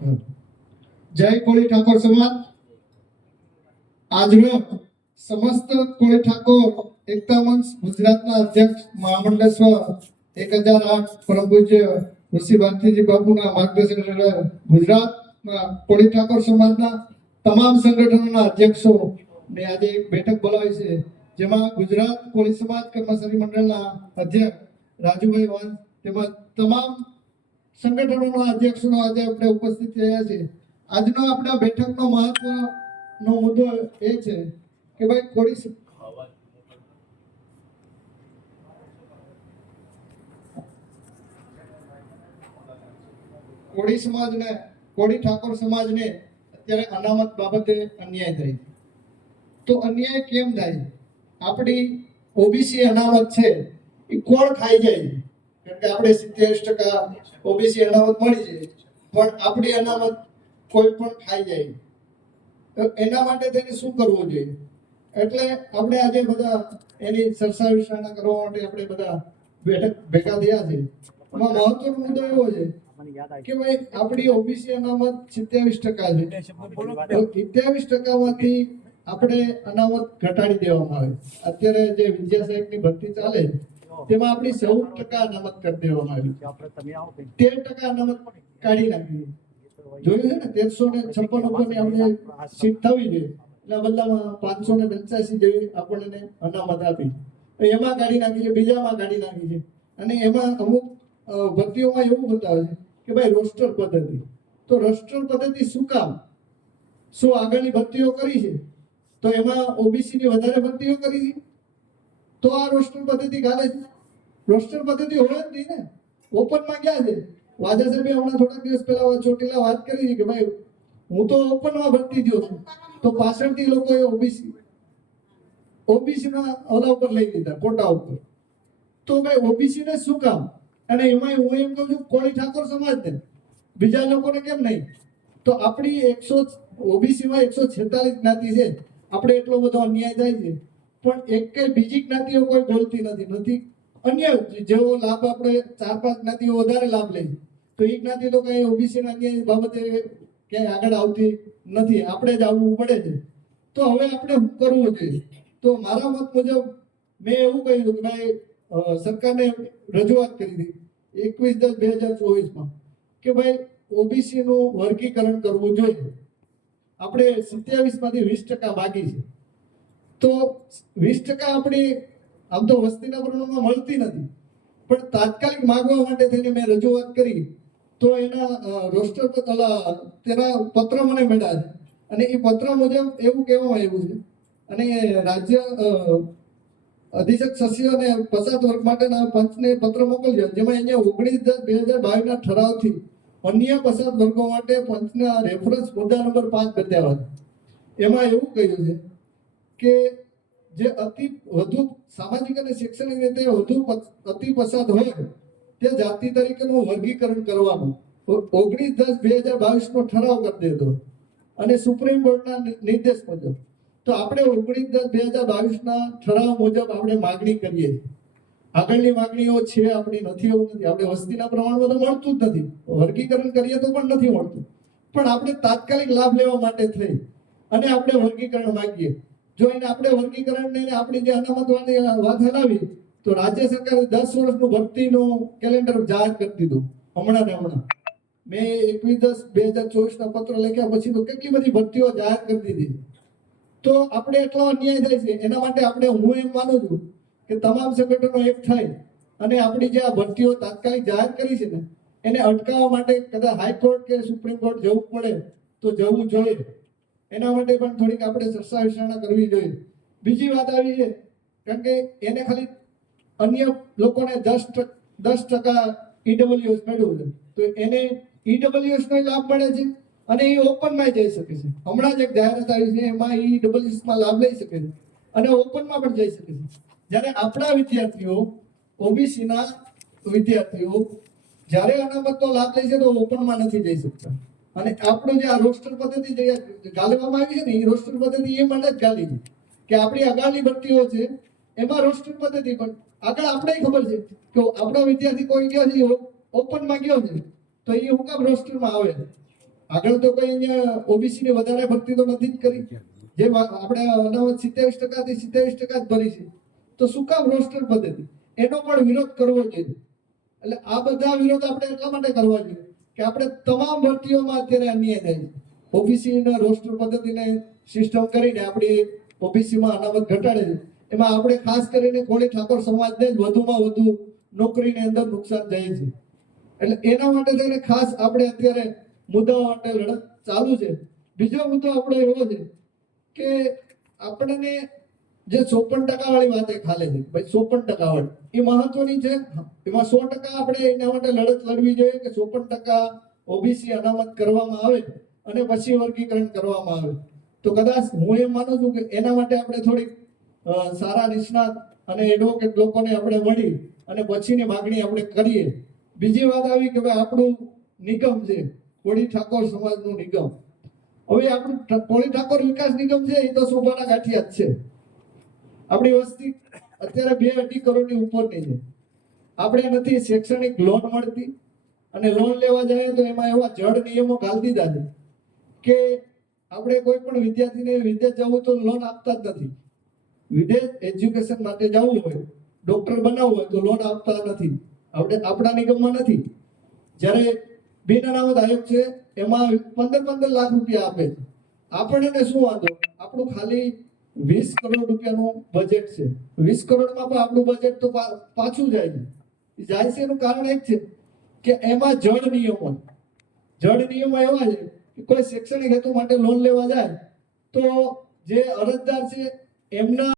જય કોળી ઠાકોર સમાજ। આજનો સમસ્ત કોળી ઠાકોર એકતા મંચ ગુજરાતના અધ્યક્ષ મહામંડલેશ્વર 1008 પરમ પૂજ્ય ઋષિ ભારતીજી બાપુના માર્ગદર્શન હેઠળ ગુજરાતમાં કોળી ઠાકોર સમાજના તમામ સંગઠનોના અધ્યક્ષો ને આજે એક બેઠક બોલાવી છે, જેમાં ગુજરાત કોળી સમાજ કર્મચારી મંડળના અધ્યક્ષ રાજુભાઈ વંશ તેમજ તમામ સંગઠનોના અધ્યક્ષો આજે આપણે ઉપસ્થિત થયા છે। આજનો આપણા બેઠકનો મહત્વનો મુદ્દો એ છે કે ભાઈ કોળી સમાજને કોળી ઠાકોર સમાજને અત્યારે અનામત બાબતે અન્યાય થાય છે। તો અન્યાય કેમ થાય? આપણી ઓબીસી અનામત છે એ કોણ ખાઈ જાય છે? કારણ કે આપણે 70% ઓબીસી અનામત મળી છે, પણ આપણી અનામત કોઈ પણ ખાઈ જાય, તો એના માટે તેને શું કરવું જોઈએ? એટલે આપણે આજે બધા એની ચર્ચા વિચારણા કરવા માટે આપણે બધા બેઠક ભેગા થયા છે। એમાં મહત્વનો મુદ્દો એવો છે કે ભાઈ આપણી ઓબીસી અનામત 27% છે, તો 27% માંથી આપણે અનામત ઘટાડી દેવામાં આવે। અત્યારે જે વિદ્યા સહાયકની ભરતી ચાલે તેમાં આપણી 14% અનામત કરી દેવામાં આવી, 13% અનામત કાઢી નાખી। જોયું છે ને 1356 ઉપરની આપણે સીટ થવી જોઈએ, એટલે બદલામાં 585 જેવી આપણને અનામત આપી, તો એમાં કાઢી નાખી છે, બીજામાં કાઢી નાખી છે। અને એમાં અમુક ભરતીઓમાં એવું બતાવે છે કે ભાઈ રોસ્ટર પદ્ધતિ, તો રોસ્ટર પદ્ધતિ શું કામ? શું આગળની ભરતીઓ કરી છે તો એમાં ઓબીસી ની વધારે ભરતીઓ કરી છે તો આ રોસ્ટર પદ્ધતિ ગાલે છે? રોસ્ટર પદ્ધતિ હોય જ નહીં ને। ઓપનમાં ક્યાં છે? વાજા સાહેબે હમણાં થોડાક દિવસ પહેલા ચોટીલા વાત કરી છે કે ભાઈ હું તો ઓપનમાં ભરતી થયો છું, તો પાછળથી લોકોએ ઓબીસી ના ઓલા ઉપર લઈ લીધા, કોટા ઉપર। તો ભાઈ ઓબીસી ને શું કામ? અને એમાં હું એમ કહું છું કોળી ઠાકોર સમાજને, બીજા લોકોને કેમ નહીં? તો આપણી ઓબીસી માં 146 જ્ઞાતિ છે, આપણે એટલો બધો અન્યાય થાય છે, પણ એક કઈ બીજી જ્ઞાતિઓ કોઈ બોલતી નથી। અન્ય જેવો લાભ આપણે 4-5 જ્ઞાતિઓ વધારે લાભ લે, તો એ જ્ઞાતિ તો કઈ ઓબીસી ના અન્યાય બાબતે ક્યાંય આગળ આવતી નથી, આપણે જ આવવું પડે છે। તો હવે આપણે શું કરવું જોઈએ? તો મારા મત મુજબ મેં એવું કહ્યું કે ભાઈ સરકારને રજૂઆત કરી હતી 21/10/2024 કે ભાઈ ઓબીસી નું વર્ગીકરણ કરવું જોઈએ। આપણે 27 માંથી 20% બાકી છે, તો 20% આપણી આમ તો વસ્તીના પ્રમાણમાં મળતી નથી, પણ તાત્કાલિક માંગવા માટે થઈને મેં રજૂઆત કરી, તો એના રોસ્ટર પર તેના પત્ર મને મળ્યા છે, અને એ પત્ર મુજબ એવું કહેવામાં આવ્યું છે, અને રાજ્ય અધિક્ષક સચિવ અને પછાત વર્ગ માટેના પંચને પત્ર મોકલ્યો, જેમાં અહીંયા 19/10/2022 ના ઠરાવથી અન્ય પછાત વર્ગો માટે પંચના રેફરન્સ મુદ્દા નંબર 5 બતાવ્યા છે। એમાં એવું કહ્યું છે કે જે વધુ સામાજિક અને શૈક્ષણિક રીતે વધુ અતિ પછાત હોય તે જાતિ તરીકેનું વર્ગીકરણ કરવાનું 19/10/2022 નો ઠરાવ કરી દીધો, અને સુપ્રીમ કોર્ટના નિર્દેશ મુજબ। તો આપણે 19/10/2022 ના ઠરાવ મુજબ આપણે માગણી કરીએ છીએ। આગળની માગણીઓ છે આપણી, નથી એવું નથી, આપણે વસ્તીના પ્રમાણમાં તો મળતું જ નથી, વર્ગીકરણ કરીએ તો પણ નથી મળતું, પણ આપણે તાત્કાલિક લાભ લેવા માટે થઈ અને આપણે વર્ગીકરણ માંગીએ। જો એને આપણે વર્ગીકરણ ને આપણી જે અનામત વાળી વાત હલાવી, તો રાજ્ય સરકારે 10 વર્ષનું ભરતીનું કેલેન્ડર જાહેર કરી દીધું હમણાં ને હમણાં। મેં 21/10/2024 ના પત્ર લખ્યા પછી તો કેટલી બધી ભરતીઓ જાહેર કરી દીધી। તો આપણે એટલો અન્યાય થાય છે, એના માટે હું એમ માનું છું કે તમામ સંગઠનો એક થઈ અને આપણી જે આ ભરતીઓ તાત્કાલિક જાહેર કરી છે ને, એને અટકાવવા માટે કદાચ હાઈકોર્ટ કે સુપ્રીમ કોર્ટ જવું પડે તો જવું જોઈએ। એના માટે પણ થોડીક આપણે ચર્ચા વિચારણા કરવી જોઈએ। બીજી વાત આવી છે, કારણ કે એને ખાલી અન્ય લોકોને 10% ઈડબ્લ્યુએસ મળ્યું છે, તો એને ઈડબ્લ્યુએસ નો લાભ મળે છે અને એ ઓપનમાં જઈ શકે છે। હમણાં જ એક જાહેરાત આવી છે, એમાં ઈડબ્લ્યુએસ માં લાભ લઈ શકે છે અને ઓપનમાં પણ જઈ શકે છે। જ્યારે આપણા વિદ્યાર્થીઓ ઓબીસી ના વિદ્યાર્થીઓ જ્યારે અનામતનો લાભ લે છે તો ઓપનમાં નથી જઈ શકતા, અને આપણું જે આ રોસ્ટર પદ્ધતિ જે ગાળવામાં આવી છે ને, એ રોસ્ટર પદ્ધતિ એ માટે જ ગાળી છે કે આપણી આગળની ભરતીઓ છે એમાં રોસ્ટર પદ્ધતિ, પણ આગળ આપણે ખબર છે કે આપણો વિદ્યાર્થી કોઈ ગયો છે ઓપનમાં ગયો છે તો એ હું કામ રોસ્ટરમાં આવે છે, આગળ તો કઈ અહીંયા ઓબીસી ની વધારે ભરતી તો નથી જ કરી. જેમ આપણે અનામત 27% થી 27% જ ભરી છે, તો શું કામ રોસ્ટર પદ્ધતિ? એનો પણ વિરોધ કરવો જોઈએ. એટલે આ બધા વિરોધ આપણે એટલા માટે કરવા જોઈએ કે આપણે તમામ ભરતીઓમાં અત્યારે અન્યાય થાય છે. ઓબીસી ના રોસ્ટર પદ્ધતિને સિસ્ટમ કરીને આપણી ઓબીસી માં અનામત ઘટાડે છે. એમાં આપણે ખાસ કરીને કોળી ઠાકોર સમાજને જ વધુમાં વધુ નોકરીની અંદર નુકસાન જાય છે. એટલે એના માટે થઈને ખાસ આપણે અત્યારે મુદ્દાઓ માટે લડત ચાલુ છે. બીજો મુદ્દો આપણો એવો છે કે આપણને જે 54% વાળી વાત ખાલે છે, ભાઈ 54% વાળી એ મહત્વની છે. એમાં 100% આપણે એના માટે લડત લડવી જોઈએ કે 54% ઓબીસી અનામત કરવામાં આવે અને પછી વર્ગીકરણ કરવામાં આવે. તો કદાચ હું એમ માનું છું કે એના માટે આપણે થોડીક સારા નિષ્ણાત અને એડવોકેટ લોકોને આપણે મળી અને પછીની માગણી આપણે કરીએ. બીજી વાત આવી કે ભાઈ આપણું નિગમ છે કોળી ઠાકોર સમાજનું નિગમ. હવે આપણું કોળી ઠાકોર વિકાસ નિગમ છે એ તો શોભાના ગાંઠિયા જ છે. આપણી વસ્તી અત્યારે 2-2.5 કરોડની ઉપરની છે. આપણે નથી શૈક્ષણિક લોન મળતી, અને લોન લેવા જાય તો એમાં એવા જડ નિયમો ઘાલી દીધા છે કે આપણે કોઈ પણ વિદ્યાર્થીને વિદેશ જવું તો લોન આપતા જ નથી. વિદેશ એજ્યુકેશન માટે જવું હોય, ડોક્ટર બનાવવું હોય તો લોન આપતા નથી. આપણે આપણા નિગમમાં નથી. જ્યારે બિન અનામત આયોગ છે એમાં 15 લાખ રૂપિયા આપે છે. આપણને શું વાંધો? આપણું ખાલી 20 કરોડ રૂપિયાનું બજેટ છે. 20 કરોડમાં પણ આપણું બજેટ તો પાછું જાય છે. જાય છે એનું કારણ એક છે કે એમાં જડ નિયમો એવા છે કે કોઈ શૈક્ષણિક હેતુ માટે લોન લેવા જાય તો જે અરજદાર છે એમના